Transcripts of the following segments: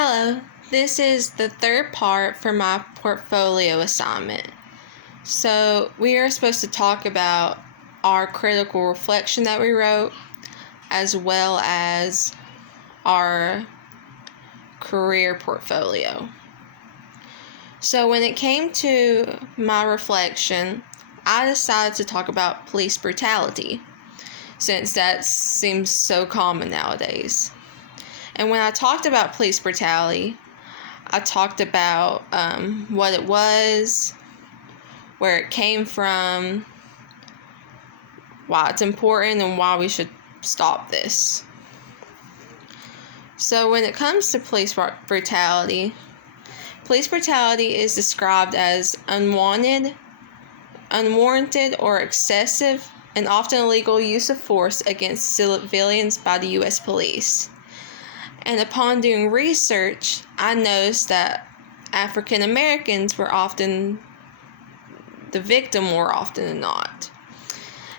Hello, this is the third part for my portfolio assignment. So we are supposed to talk about our critical reflection that we wrote, as well as our career portfolio. So when it came to my reflection, I decided to talk about police brutality, since that seems so common nowadays. And when I talked about police brutality, I talked about what it was, where it came from, why it's important, and why we should stop this. So when it comes to police brutality is described as unwarranted, or excessive, and often illegal use of force against civilians by the U.S. police. And upon doing research, I noticed that African Americans were often the victim more often than not.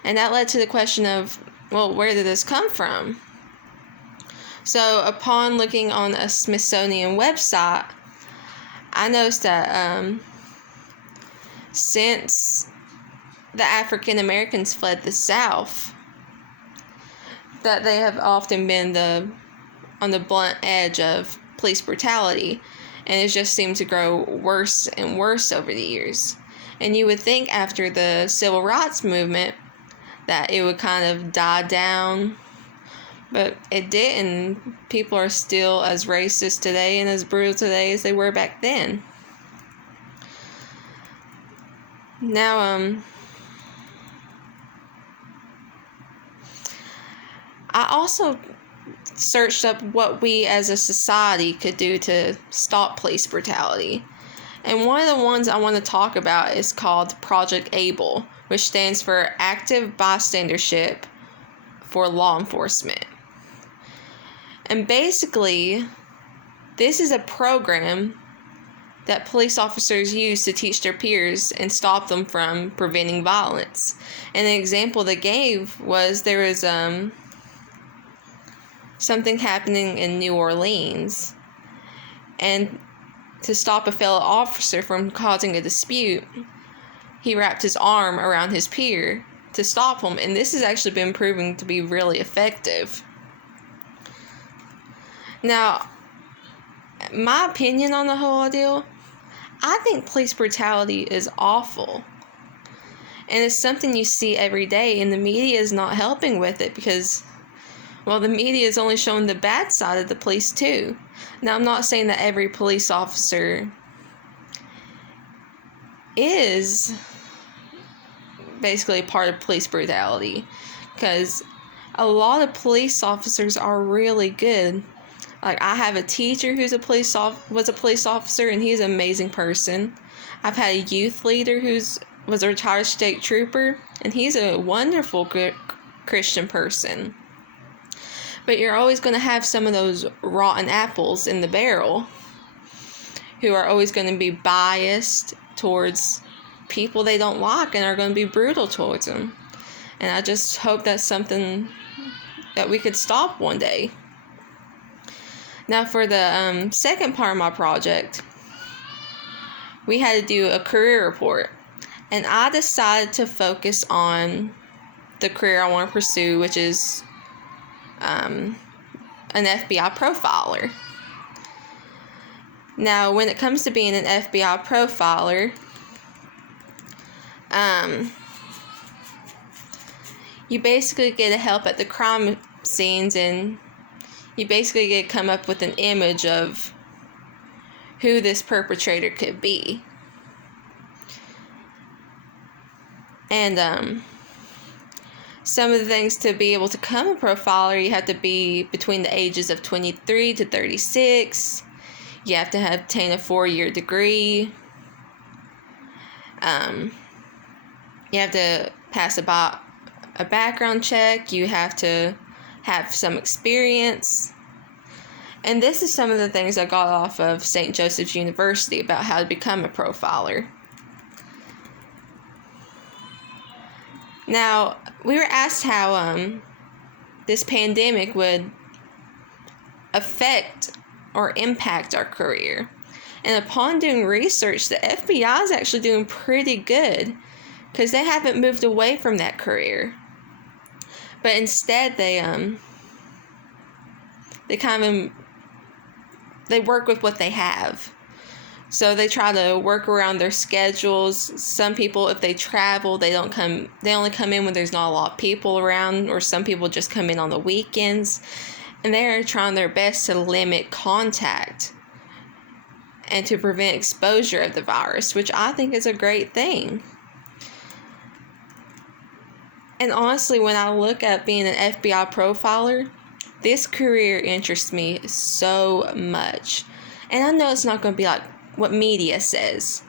And that led to the question of, well, where did this come from? So upon looking on a Smithsonian website, I noticed that since the African Americans fled the South, that they have often been on the blunt edge of police brutality, and it just seemed to grow worse and worse over the years. And you would think after the civil rights movement that it would kind of die down, but it didn't. People are still as racist today and as brutal today as they were back then. Now, I also searched up what we as a society could do to stop police brutality. And one of the ones I want to talk about is called Project ABLE, which stands for Active Bystandership for Law Enforcement. And basically, this is a program that police officers use to teach their peers and stop them from preventing violence. And an example they gave was there was something happening in New Orleans, and to stop a fellow officer from causing a dispute, he wrapped his arm around his peer to stop him, and this has actually been proven to be really effective. Now, my opinion on the whole ordeal, I think police brutality is awful, and it's something you see every day, and the media is not helping with it because, well, the media is only showing the bad side of the police too. Now, I'm not saying that every police officer is basically part of police brutality, because a lot of police officers are really good. Like, I have a teacher who's was a police officer, and he's an amazing person. I've had a youth leader was a retired state trooper, and he's a wonderful Christian person. But you're always going to have some of those rotten apples in the barrel who are always going to be biased towards people they don't like and are going to be brutal towards them. And I just hope that's something that we could stop one day. Now, for the second part of my project, we had to do a career report. And I decided to focus on the career I want to pursue, which is an FBI profiler. Now, when it comes to being an FBI profiler, you basically get to help at the crime scenes, and you basically get to come up with an image of who this perpetrator could be. And some of the things to be able to become a profiler, you have to be between the ages of 23 to 36. You have to have obtained a 4-year degree. You have to pass a background check. You have to have some experience. And this is some of the things I got off of St. Joseph's University about how to become a profiler. Now, we were asked how this pandemic would affect or impact our career. And upon doing research, the FBI is actually doing pretty good because they haven't moved away from that career. But instead, they work with what they have. So they try to work around their schedules. Some people, if they travel, they only come in when there's not a lot of people around, or some people just come in on the weekends. And they're trying their best to limit contact and to prevent exposure of the virus, which I think is a great thing. And honestly, when I look at being an FBI profiler, this career interests me so much. And I know it's not going to be like what media says.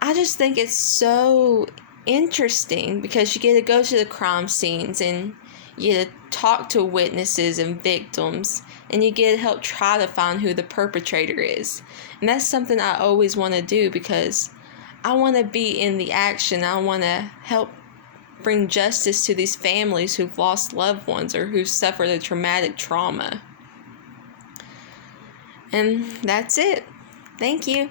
I just think it's so interesting because you get to go to the crime scenes and you get to talk to witnesses and victims, and you get to help try to find who the perpetrator is. And that's something I always want to do because I want to be in the action. I want to help bring justice to these families who've lost loved ones or who've suffered a traumatic trauma. And that's it. Thank you.